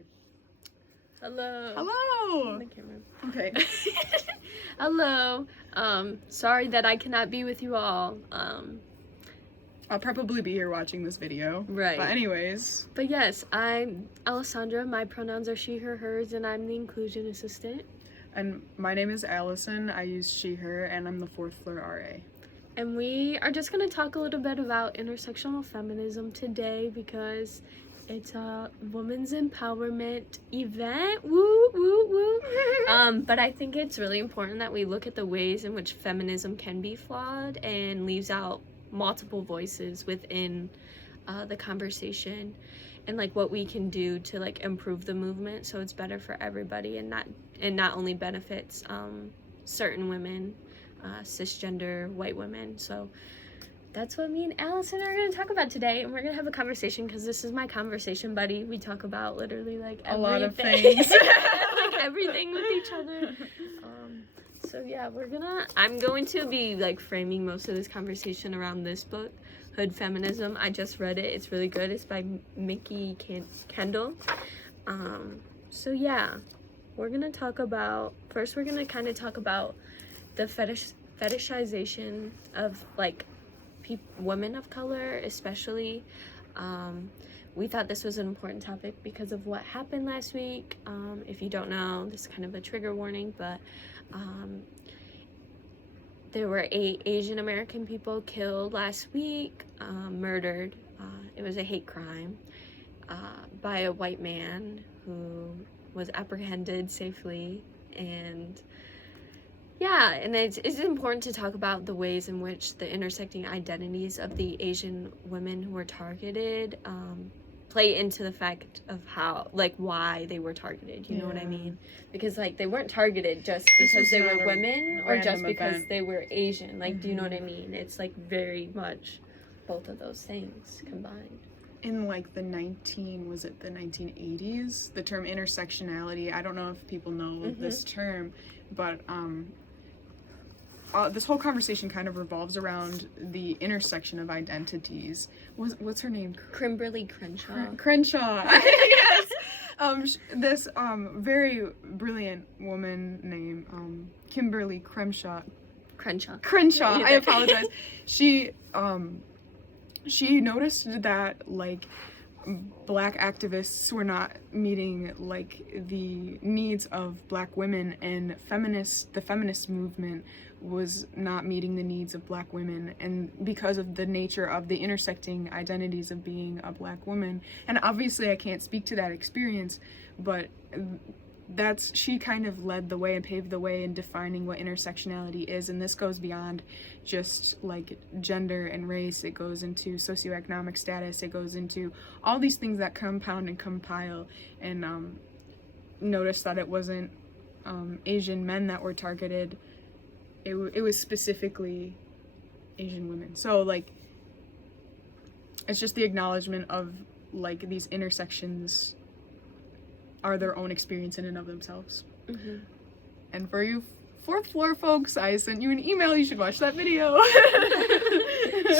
here. Hello. Hello. The camera. Okay. Hello. Sorry that I cannot be with you all. I'll probably be here watching this video. Right. But anyways. But yes, I'm Alessandra. My pronouns are she, her, hers, and I'm the inclusion assistant. And my name is Allison. I use she, her, and I'm the 4th floor RA. And we are just going to talk a little bit about intersectional feminism today because it's a women's empowerment event. Woo, woo, woo. But I think it's really important that we look at the ways in which feminism can be flawed and leaves out multiple voices within the conversation, and like what we can do to like improve the movement so it's better for everybody and not only benefits certain women, cisgender white women. So that's what me and Allison are going to talk about today, and we're going to have a conversation because this is my conversation buddy. We talk about literally like everything. A lot of things. Like everything with each other. So yeah, I'm going to be like framing most of this conversation around this book, Hood Feminism. I just read it. It's really good. It's by Mickey Kendall. So yeah, we're going to talk about the fetishization of like women of color, especially. We thought this was an important topic because of what happened last week. If you don't know, this is kind of a trigger warning, but there were 8 Asian American people killed last week, murdered. It was a hate crime by a white man who was apprehended safely. And yeah, and it's important to talk about the ways in which the intersecting identities of the Asian women who were targeted play into the fact of how, like, why they were targeted, you know what I mean? Because, like, they weren't targeted just because they were women or just because they were Asian. Like, do you know what I mean? It's, like, very much both of those things combined. In, like, the 1980s, the term intersectionality, I don't know if people know this term, but this whole conversation kind of revolves around the intersection of identities. What's her name? Kimberly Crenshaw. Crenshaw. Yes. This very brilliant woman named Kimberly Crenshaw. I apologize. She noticed that like Black activists were not meeting like the needs of Black women, and the feminist movement was not meeting the needs of Black women, and because of the nature of the intersecting identities of being a Black woman. And obviously I can't speak to that experience, but she kind of led the way and paved the way in defining what intersectionality is. And this goes beyond just like gender and race. It goes into socioeconomic status. It goes into all these things that compound and compile. And notice that it wasn't Asian men that were targeted. It was specifically Asian women. So like it's just the acknowledgement of like these intersections are their own experience in and of themselves. And for you 4th floor folks, I sent you an email. You should watch that video.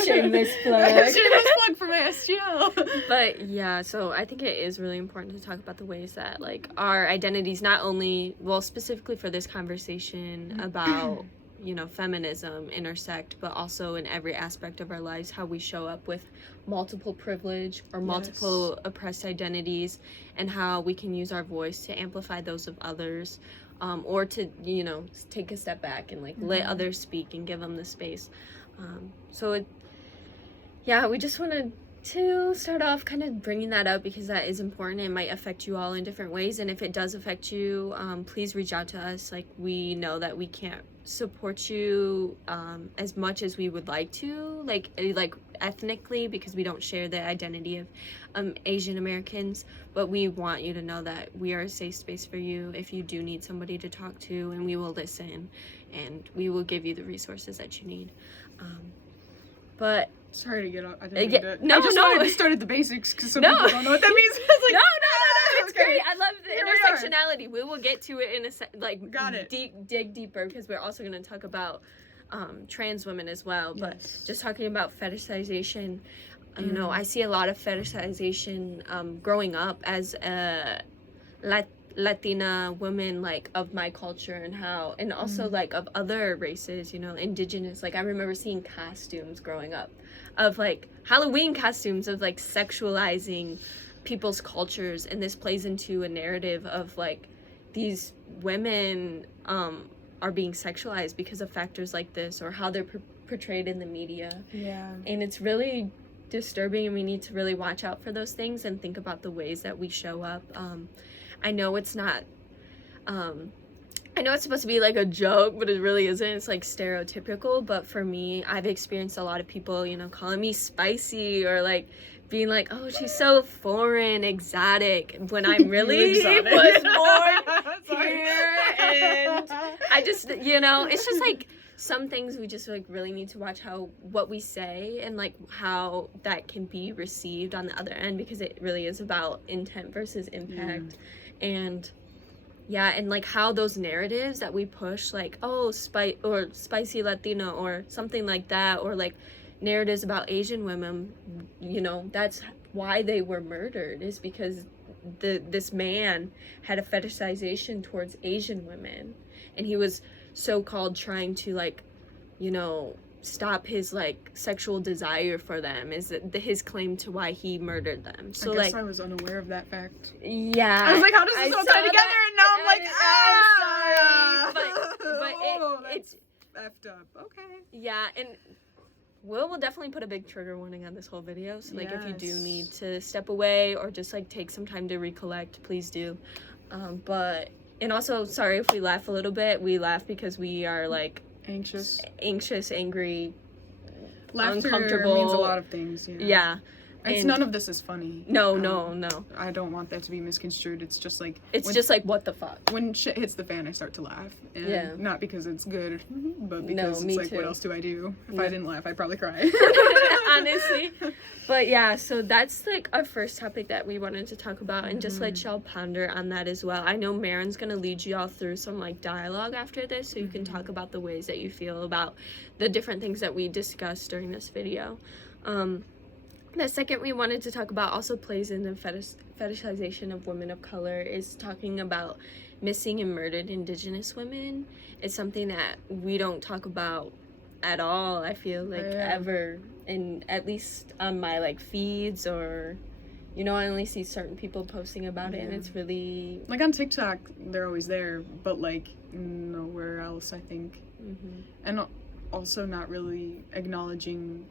Shameless plug. Shameless plug for my SGL. But yeah, so I think it is really important to talk about the ways that like our identities, not only, well, specifically for this conversation about, you know, feminism intersect, but also in every aspect of our lives, how we show up with multiple privilege or multiple oppressed identities, and how we can use our voice to amplify those of others, or to, you know, take a step back and like let others speak and give them the space. We just wanted to start off kind of bringing that up because that is important. It might affect you all in different ways, and if it does affect you, please reach out to us. Like, we know that we can't support you as much as we would like to, like ethnically, because we don't share the identity of Asian Americans, but we want you to know that we are a safe space for you if you do need somebody to talk to, and we will listen and we will give you the resources that you need. But sorry to get off. I wanted to start at the basics because some people don't know what that means. Like, no, it's great. I love the intersectionality. We will get to it in a dig deeper, because we're also going to talk about trans women as well. But just talking about fetishization, you know, I see a lot of fetishization growing up as a Latina women, like, of my culture, and how, and also like of other races, you know, indigenous. Like, I remember seeing costumes growing up of like Halloween costumes of like sexualizing people's cultures, and this plays into a narrative of like these women are being sexualized because of factors like this, or how they're portrayed in the media. Yeah. And it's really disturbing, and we need to really watch out for those things and think about the ways that we show up. I know it's not, I know it's supposed to be like a joke, but it really isn't. It's like stereotypical. But for me, I've experienced a lot of people, you know, calling me spicy, or like being like, oh, she's so foreign, exotic, when I really was born here. And I just, you know, it's just like some things we just like really need to watch what we say, and like how that can be received on the other end, because it really is about intent versus impact. And yeah, and like how those narratives that we push, like, oh, spicy Latino or something like that, or like narratives about Asian women, you know, that's why they were murdered, is because this man had a fetishization towards Asian women, and he was so-called trying to, like, you know, stop his like sexual desire for them, is his claim to why he murdered them. So I guess like, I was unaware of that fact. Yeah, I was like, how does this all tie together? And now I'm like, I'm sorry, but it's effed up. Okay. Yeah, and Will definitely put a big trigger warning on this whole video, so like, if you do need to step away or just like take some time to recollect, please do. But, and also, sorry if we laugh a little bit. We laugh because we are like anxious, angry, Laughter uncomfortable. Means a lot of things. Yeah. It's none of this is funny. No. I don't want that to be misconstrued. It's just like, just like, what the fuck? When shit hits the fan, I start to laugh. And not because it's good, but because it's like, what else do I do? If I didn't laugh, I'd probably cry. Honestly. But yeah, so that's like our first topic that we wanted to talk about, and just let y'all ponder on that as well. I know Marin's gonna lead y'all through some like dialogue after this, so you can talk about the ways that you feel about the different things that we discussed during this video. The second we wanted to talk about also plays in the fetishization of women of color, is talking about missing and murdered Indigenous women. It's something that we don't talk about at all, I feel like, ever, and at least on my like feeds, or, you know, I only see certain people posting about it, and it's really like on TikTok they're always there, but like nowhere else, I think. And also not really acknowledging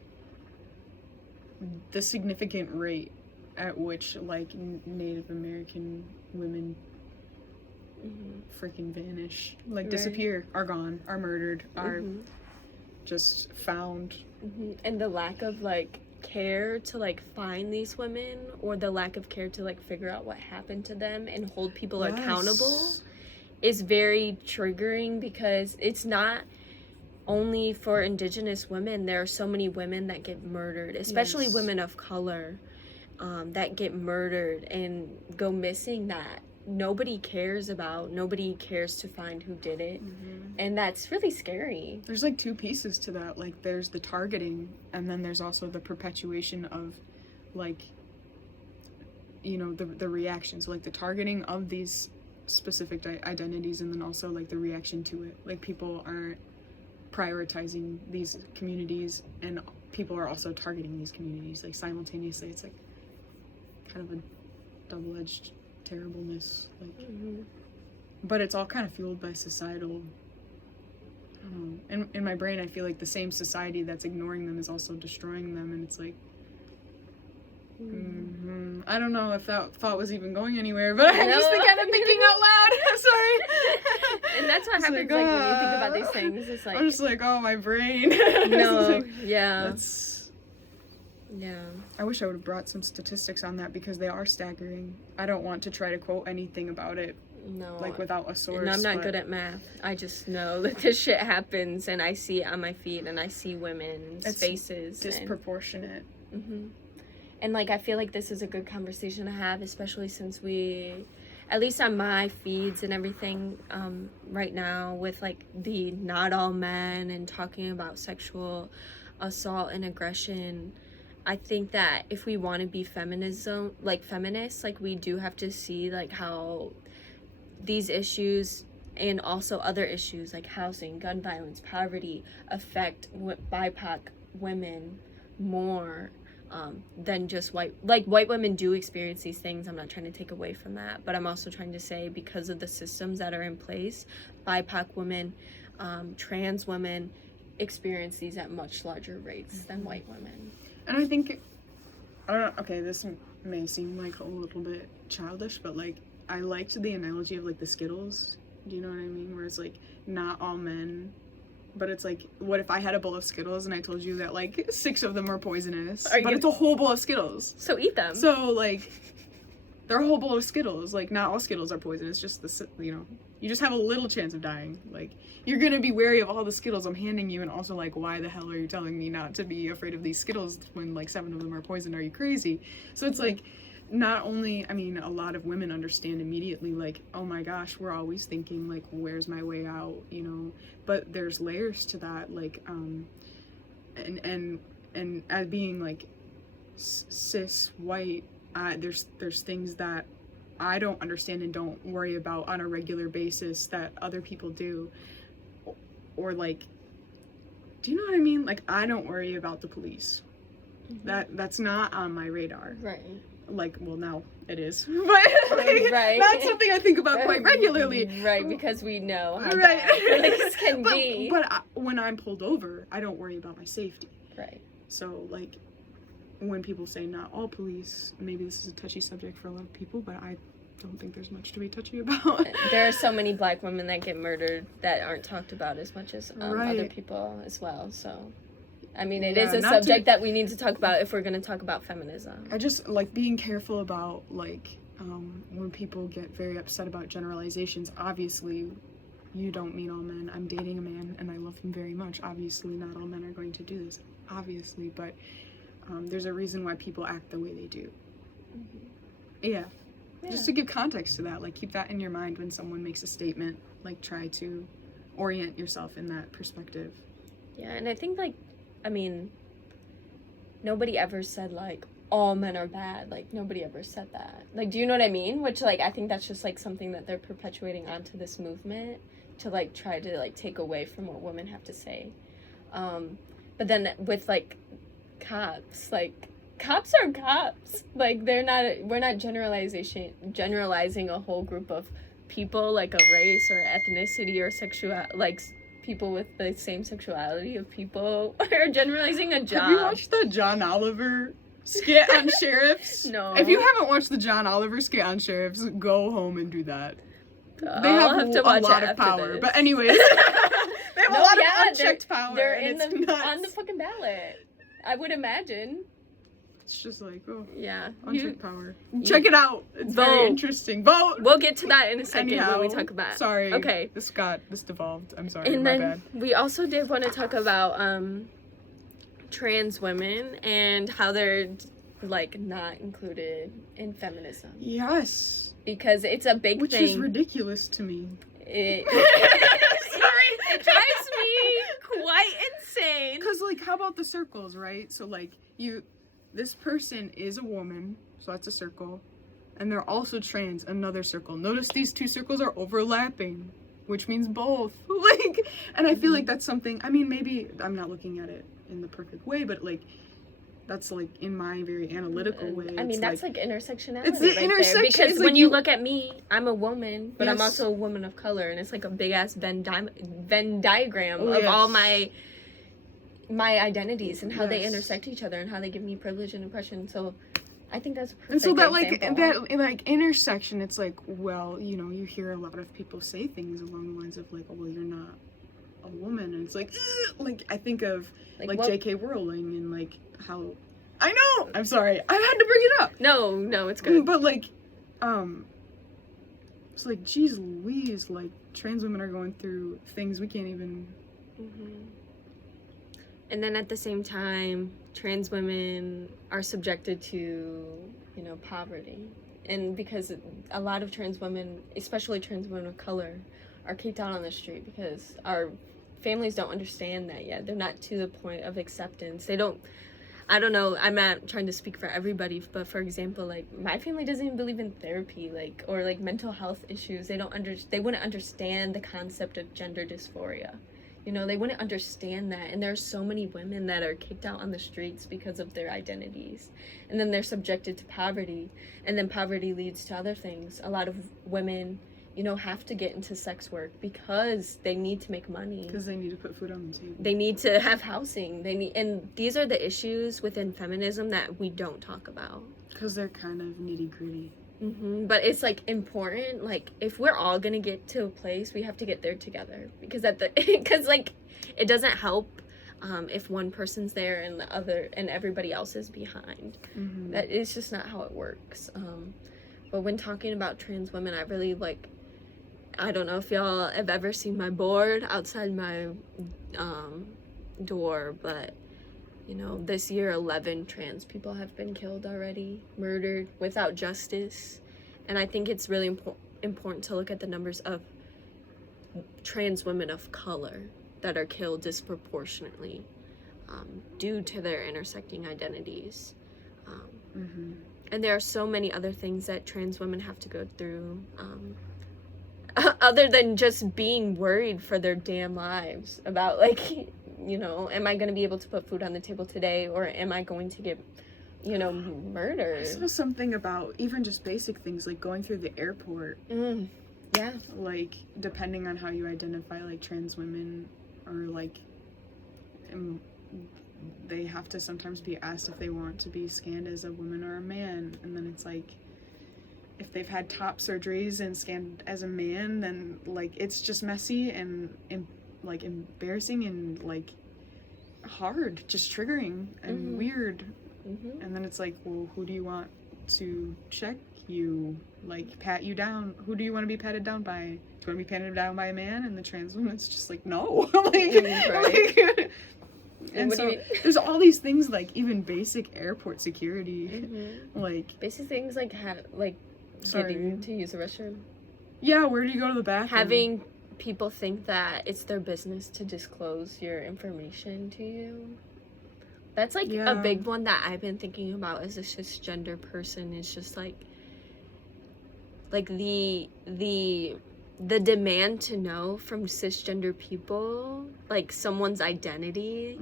the significant rate at which like Native American women freaking vanish, like disappear, are gone, are murdered, are just found. And the lack of like care to like find these women, or the lack of care to like figure out what happened to them and hold people accountable, is very triggering, because it's not only for Indigenous women. There are so many women that get murdered, especially women of color, that get murdered and go missing, that nobody cares about, nobody cares to find who did it. And that's really scary. There's like two pieces to that. Like, there's the targeting, and then there's also the perpetuation of like, you know, the reaction. So like the targeting of these specific identities, and then also like the reaction to it. Like, people aren't prioritizing these communities, and people are also targeting these communities like simultaneously. It's like kind of a double-edged terribleness, like but it's all kind of fueled by societal, and in my brain I feel like the same society that's ignoring them is also destroying them, and it's like I don't know if that thought was even going anywhere, but I'm just kind of thinking out loud. Sorry. And that's what happens, like, when you think about these things. It's like, I'm just like, oh, my brain. No, yeah. I wish I would have brought some statistics on that, because they are staggering. I don't want to try to quote anything about it, like, without a source. No, I'm not good at math. I just know that this shit happens, and I see it on my feed, and I see women's faces. Disproportionate. And, like, I feel like this is a good conversation to have, especially since we, at least on my feeds and everything, right now, with, like, the not all men and talking about sexual assault and aggression, I think that if we want to be feminists, like we do have to see like how these issues and also other issues like housing, gun violence, poverty affect BIPOC women more than just white women do experience these things. I'm not trying to take away from that, but I'm also trying to say because of the systems that are in place, BIPOC women, trans women experience these at much larger rates than white women. And I think, I don't know, okay, this may seem like a little bit childish, but like, I liked the analogy of like the Skittles. Do you know what I mean? Where it's like, not all men, but it's like, what if I had a bowl of Skittles and I told you that like 6 of them are poisonous, but it's a whole bowl of Skittles. So eat them. So like, they're a whole bowl of Skittles. Like, not all Skittles are poisonous, just you just have a little chance of dying. Like, you're gonna be wary of all the Skittles I'm handing you, and also like, why the hell are you telling me not to be afraid of these Skittles when like 7 of them are poison? Are you crazy? So it's like, not only, I mean, a lot of women understand immediately, like, oh my gosh, we're always thinking, like, where's my way out, you know? But there's layers to that, like, and as being, like, cis, white, there's things that I don't understand and don't worry about on a regular basis that other people do. Or, like, do you know what I mean? Like, I don't worry about the police. Mm-hmm. That's not on my radar. Right. Like, well, now it is, but like, right. Not something I think about quite regularly. Right, because we know how bad police can be. But when I'm pulled over, I don't worry about my safety. Right. So, like, when people say not all police, maybe this is a touchy subject for a lot of people, but I don't think there's much to be touchy about. There are so many Black women that get murdered that aren't talked about as much as other people as well, so... I mean, it is a subject that we need to talk about if we're going to talk about feminism. I just like being careful about, like, when people get very upset about generalizations. Obviously, you don't mean all men. I'm dating a man, and I love him very much. Obviously, not all men are going to do this. Obviously, but there's a reason why people act the way they do. Mm-hmm. Yeah. Just to give context to that, like, keep that in your mind when someone makes a statement. Like, try to orient yourself in that perspective. Yeah, and I think, like, I mean, nobody ever said, like, all men are bad. Like, nobody ever said that. Like, do you know what I mean? Which, like, I think that's just, like, something that they're perpetuating onto this movement to, like, try to, like, take away from what women have to say. But then with, like, cops, like, cops are cops. Like, we're not generalizing a whole group of people, like, a race or ethnicity or sexual, like, people with the same sexuality of people are generalizing a job. Have you watched the John Oliver skit on sheriffs? No. If you haven't watched the John Oliver skit on sheriffs, go home and do that. They have to watch a lot of power. this. But anyways, they have a lot of unchecked power. They're on the fucking ballot. I would imagine. It's just like, oh, yeah, unchecked power. Check it out. It's very interesting. Vote. We'll get to that in a second when we talk about. Sorry. Okay. This devolved. I'm sorry. And my then bad. We also did want to talk about trans women and how they're like not included in feminism. Yes. Because it's a big thing. Which is ridiculous to me. It drives me quite insane. Because, like, how about the circles, right? So, like, this person is a woman, so that's a circle, and they're also trans, another circle. Notice these 2 circles are overlapping, which means both. Like, and I feel like that's something, I mean, maybe I'm not looking at it in the perfect way, but, like, that's, like, in my very analytical way. I mean, that's, like intersectionality. It's the intersection. Because when you look at me, I'm a woman, but I'm also a woman of color, and it's, like, a big-ass Venn diagram of all my identities and how they intersect each other and how they give me privilege and oppression. So I think that's a perfect example. that like intersection, it's like, well, you know, you hear a lot of people say things along the lines of like, oh, well, you're not a woman, and it's like I think of like J.K. Rowling and like how I know I'm sorry I had to bring it up. No, it's good. But like it's like, geez Louise, like trans women are going through things we can't even. And then at the same time, trans women are subjected to, you know, poverty. And because a lot of trans women, especially trans women of color, are kicked out on the street because our families don't understand that yet. They're not to the point of acceptance. They don't, I don't know, I'm not trying to speak for everybody, but for example, like, my family doesn't even believe in therapy, like, or like mental health issues. They wouldn't understand the concept of gender dysphoria. You know, they wouldn't understand that. And there are so many women that are kicked out on the streets because of their identities. And then they're subjected to poverty. And then poverty leads to other things. A lot of women, you know, have to get into sex work because they need to make money. Because they need to put food on the table. They need to have housing. And these are the issues within feminism that we don't talk about. Because they're kind of nitty gritty. But it's like important, like, if we're all gonna get to a place, we have to get there together, because because like, it doesn't help if one person's there and the other and everybody else is behind. That is just not how it works. But when talking about trans women, I really, like, I don't know if y'all have ever seen my board outside my door, but you know, this year 11 trans people have been killed already, murdered without justice. And I think it's really important to look at the numbers of trans women of color that are killed disproportionately due to their intersecting identities. And there are so many other things that trans women have to go through, other than just being worried for their damn lives about, like, you know, am I going to be able to put food on the table today, or am I going to get, you know, murdered? I saw something about even just basic things, like going through the airport. Yeah. Like, depending on how you identify, like, trans women, or, like, they have to sometimes be asked if they want to be scanned as a woman or a man. And then it's like, if they've had top surgeries and scanned as a man, then, like, it's just messy and like embarrassing and like hard, just triggering and weird. And then it's like, well, who do you want to check you, like, pat you down? Who do you want to be patted down by? Do you want to be patted down by a man? And the trans woman's just like, no. like, and so there's all these things, like even basic airport security, like basic things like getting to use the restroom. Yeah, where do you go to the bathroom? Having people think that it's their business to disclose your information to you. That's like a big one that I've been thinking about as a cisgender person. Is just like the demand to know from cisgender people, like, someone's identity.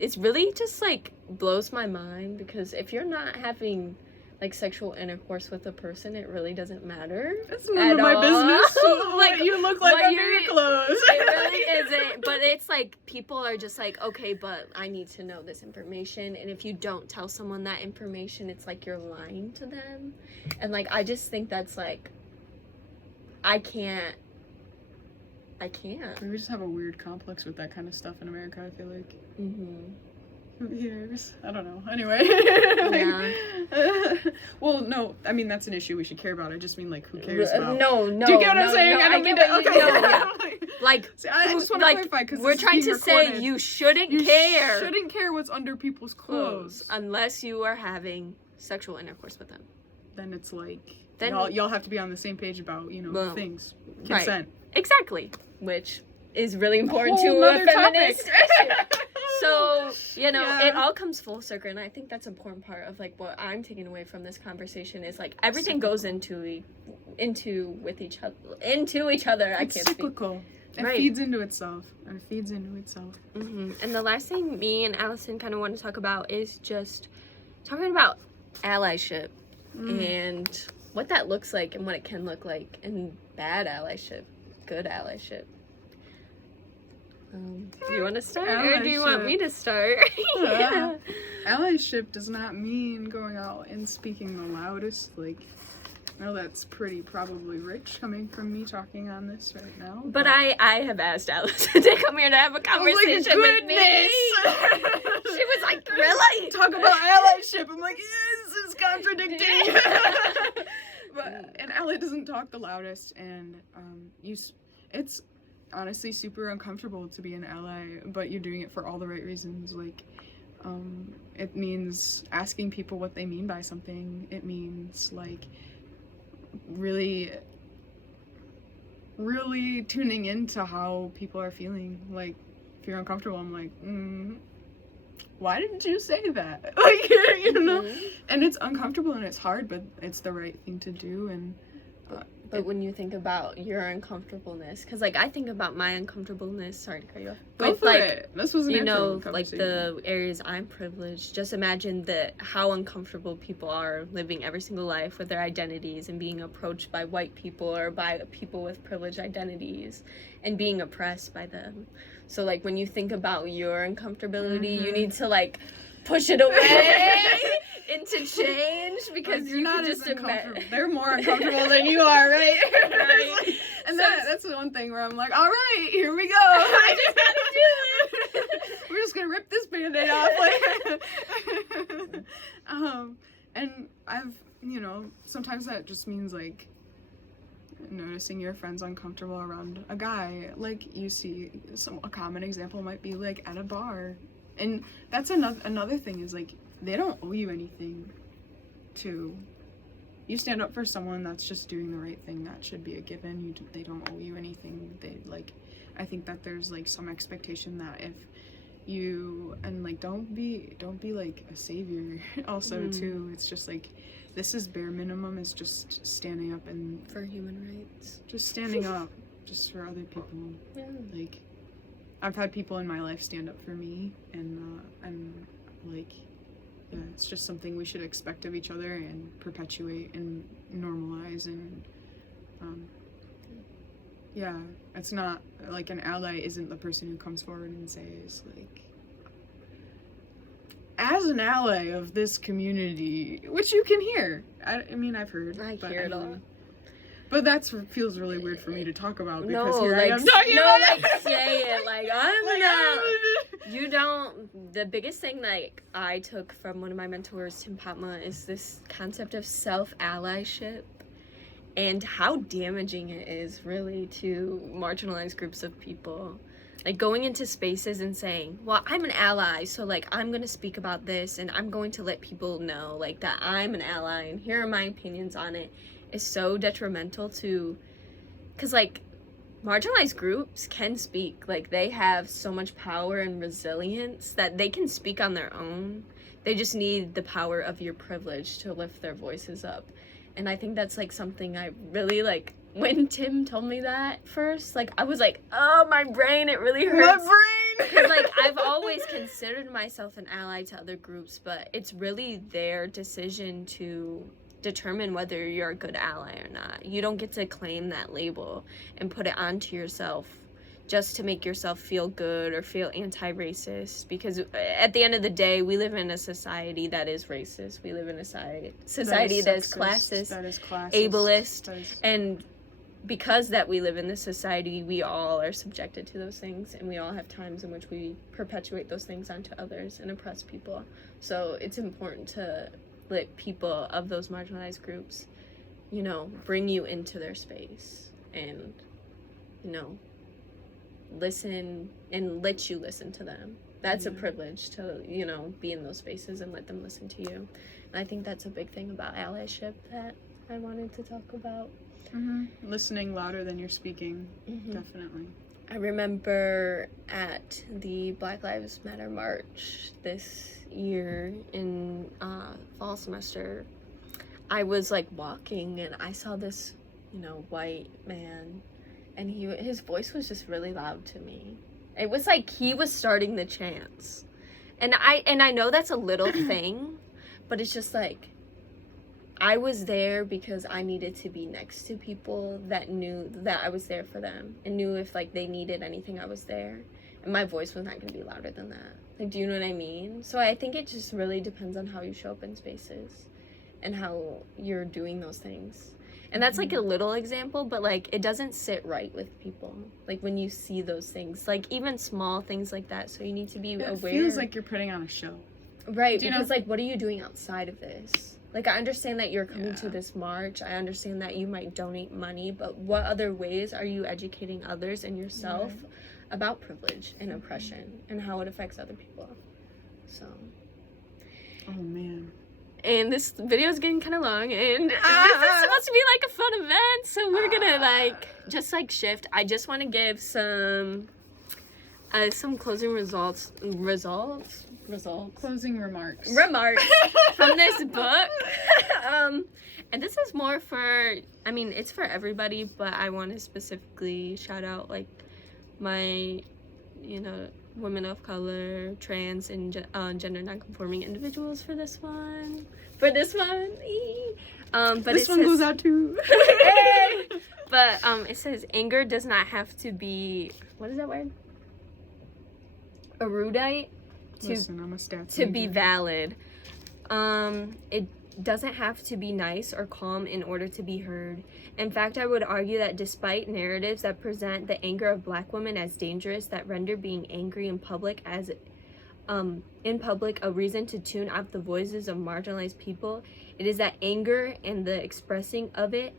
It's really just like blows my mind, because if you're not having like sexual intercourse with a person, it really doesn't matter. That's none of my business. Like, you look like under your clothes. It really isn't. But it's like, people are just like, okay, but I need to know this information. And if you don't tell someone that information, it's like you're lying to them. And like, I just think that's like, I can't. We just have a weird complex with that kind of stuff in America, I feel like. Who cares? I don't know. Anyway. Well, no, I mean, that's an issue we should care about. I just mean, like, who cares about? No. Do you get what I'm saying? I don't mean to. Okay. Like, see, I just want to clarify, because we're trying to say you shouldn't care. You shouldn't care what's under people's clothes. Unless you are having sexual intercourse with them. Then it's like, y'all have to be on the same page about, you know, things. Consent. Right. Exactly. Which is really important to a feminist issue. So, you know, it all comes full circle, and I think that's an important part of, like, what I'm taking away from this conversation is, like, everything goes into each other. It's cyclical. It feeds into itself. And the last thing me and Allison kind of want to talk about is just talking about allyship and what that looks like and what it can look like, and bad allyship, good allyship. Do you want to start, or do you want me to start? Allyship does not mean going out and speaking the loudest. Like, I know that's pretty probably rich coming from me talking on this right now. But I have asked Allison to come here to have a conversation with me. She was like, really? Talk about allyship. I'm like, yeah, this is contradicting. But, and ally doesn't talk the loudest, and it's honestly super uncomfortable to be an ally, but you're doing it for all the right reasons. Like, it means asking people what they mean by something. It means, like, really tuning into how people are feeling. Like, if you're uncomfortable, I'm like, why didn't you say that? Like, you know? Mhm. And it's uncomfortable and it's hard, but it's the right thing to do. And but when you think about your uncomfortableness, because like I think about my uncomfortableness, sorry to cut you off, go with for like it. This was an you know, intro like conversation. the areas I'm privileged, just imagine how uncomfortable people are living every single life with their identities and being approached by white people or by people with privileged identities and being oppressed by them. So like when you think about your uncomfortability, you need to like push it away into change, because like, you're you not can as just uncomfortable. imagine. They're more uncomfortable than you are, right? Right. And So that's the one thing where I'm like, all right, here we go. I just gotta do it. We're just gonna rip this Band-Aid off. Like, and I've, you know, sometimes that just means like noticing your friends uncomfortable around a guy. Like you see, a common example might be like at a bar, and that's another thing is like they don't owe you anything. You stand up for someone that's just doing the right thing. That should be a given. They don't owe you anything. They like, I think that there's like some expectation that if you, and like don't be like a savior also too. It's just like, this is bare minimum, is just standing up and For human rights. just standing up just for other people. Yeah. Like I've had people in my life stand up for me, and like, yeah, it's just something we should expect of each other and perpetuate and normalize. And yeah, it's not like an ally isn't the person who comes forward and says like, as an ally of this community, which you can hear. I mean, I've heard. I but hear it all. But that feels really weird for me to talk about, because No, here like, I am talking about it. like, say it, like, I'm Like, not, you don't, the biggest thing, like, I took from one of my mentors, Tim Patma, is this concept of self-allyship, and how damaging it is, really, to marginalized groups of people. Like, going into spaces and saying, well, I'm an ally, so, like, I'm gonna speak about this, and I'm going to let people know, like, that I'm an ally, and here are my opinions on it, is so detrimental to, because like marginalized groups can speak, like they have so much power and resilience that they can speak on their own. They just need the power of your privilege to lift their voices up. And I think that's like something I really like. When Tim told me that first, like I was like, oh, my brain, it really hurts. My brain. Because like I've always considered myself an ally to other groups, but it's really their decision to determine whether you're a good ally or not. You don't get to claim that label and put it onto yourself just to make yourself feel good or feel anti-racist, because at the end of the day, we live in a society that is racist. We live in a society that is classist, ableist, and because that we live in this society, we all are subjected to those things, and we all have times in which we perpetuate those things onto others and oppress people. So it's important to let people of those marginalized groups, you know, bring you into their space and, you know, listen and let you listen to them. That's a privilege to, you know, be in those spaces and let them listen to you. And I think that's a big thing about allyship that I wanted to talk about. Listening louder than you're speaking, definitely. I remember at the Black Lives Matter March this year in fall semester, I was like walking and I saw this, you know, white man, and his voice was just really loud to me. It was like he was starting the chants, and I know that's a little thing, but it's just like I was there because I needed to be next to people that knew that I was there for them and knew if like they needed anything, I was there, and my voice was not going to be louder than that. Like, do you know what I mean? So I think it just really depends on how you show up in spaces and how you're doing those things. And that's like a little example, but like it doesn't sit right with people. Like when you see those things, like even small things like that. So you need to be aware. It feels like you're putting on a show. Right, because like what are you doing outside of this? Like I understand that you're coming to this march. I understand that you might donate money, but what other ways are you educating others and yourself about privilege and oppression and how it affects other people? So. Oh man. And this video is getting kind of long, and this is supposed to be like a fun event, so we're gonna like just like shift. I just want to give some some closing Closing remarks. From this book. And this is more for, I mean, it's for everybody, but I want to specifically shout out, like, my, you know, women of color, trans, and gender nonconforming individuals for this one. But this one goes out to... But it says, anger does not have to be, what is that word? Erudite Listen, I'm a stats to be major. valid. It doesn't have to be nice or calm in order to be heard. In fact, I would argue that despite narratives that present the anger of Black women as dangerous, that render being angry in public a reason to tune out the voices of marginalized people, it is that anger and the expressing of it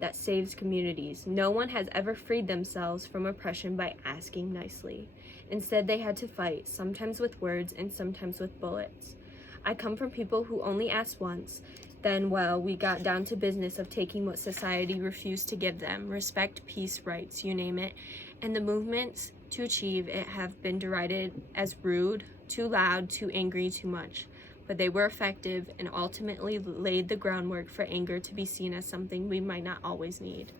that saves communities. No one has ever freed themselves from oppression by asking nicely. Instead, they had to fight, sometimes with words and sometimes with bullets. I come from people who only asked once. Then, well, we got down to business of taking what society refused to give them: respect, peace, rights, you name it. And the movements to achieve it have been derided as rude, too loud, too angry, too much. But they were effective and ultimately laid the groundwork for anger to be seen as something we might not always need.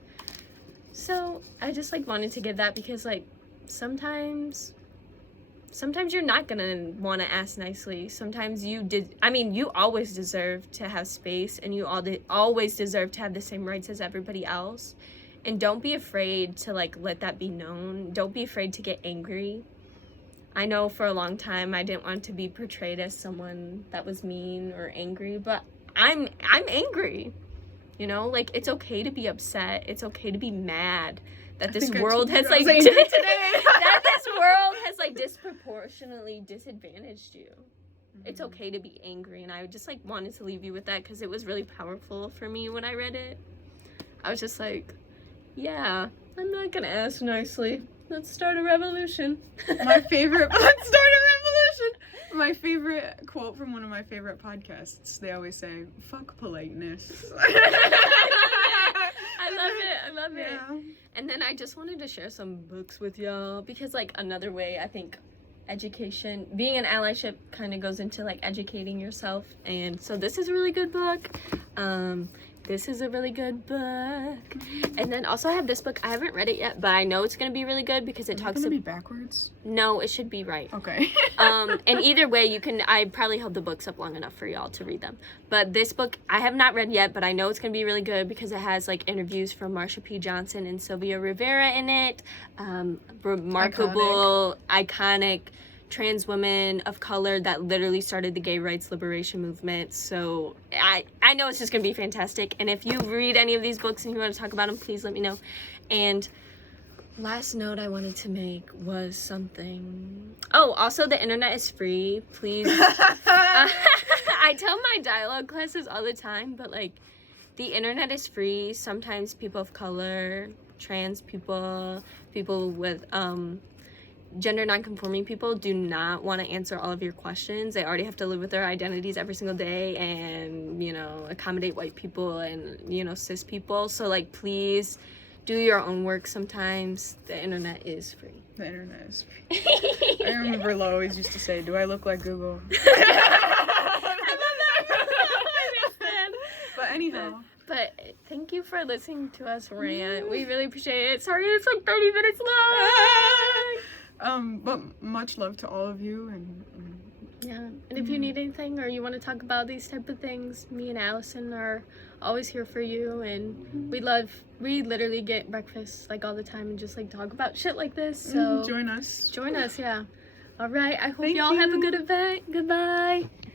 So I just like wanted to give that because like sometimes you're not gonna want to ask nicely. Sometimes you always deserve to have space, and you always deserve to have the same rights as everybody else. And don't be afraid to like let that be known. Don't be afraid to get angry. I know for a long time I didn't want to be portrayed as someone that was mean or angry, but I'm angry. You know, like it's okay to be upset. It's okay to be mad that this world has like that this world has like disproportionately disadvantaged you. It's okay to be angry, and I just like wanted to leave you with that because it was really powerful for me when I read it. I was just like, yeah, I'm not gonna ask nicely. Let's start a revolution. Let's start a revolution. My favorite quote from one of my favorite podcasts, they always say, fuck politeness. I love it. And then I just wanted to share some books with y'all because like another way I think education, being an allyship kind of goes into like educating yourself. And so this is a really good book. This is a really good book. And then also I have this book. I haven't read it yet, but I know it's going to be really good because it talks about... Is it going to be backwards? No, it should be right. Okay. And either way, I probably held the books up long enough for y'all to read them. But this book, I have not read yet, but I know it's going to be really good because it has like interviews from Marsha P. Johnson and Sylvia Rivera in it. Remarkable, iconic trans women of color that literally started the gay rights liberation movement. So I know it's just gonna be fantastic. And if you read any of these books and you want to talk about them, please let me know. And last note I wanted to make was something. Oh, also the internet is free. Please. I tell my dialogue classes all the time, but like the internet is free. Sometimes people of color, trans people with gender non-conforming people do not want to answer all of your questions. They already have to live with their identities every single day and, you know, accommodate white people and, you know, cis people. So, like, please do your own work sometimes. The internet is free. The internet is free. I remember Lo always used to say, do I look like Google? I love that. But anyhow. But thank you for listening to us rant. We really appreciate it. Sorry it's like 30 minutes long. But much love to all of you, and yeah. And if you need anything or you want to talk about these type of things, me and Allison are always here for you, and we literally get breakfast like all the time and just like talk about shit like this. So join us, yeah. All right, I hope y'all have a good event. Goodbye.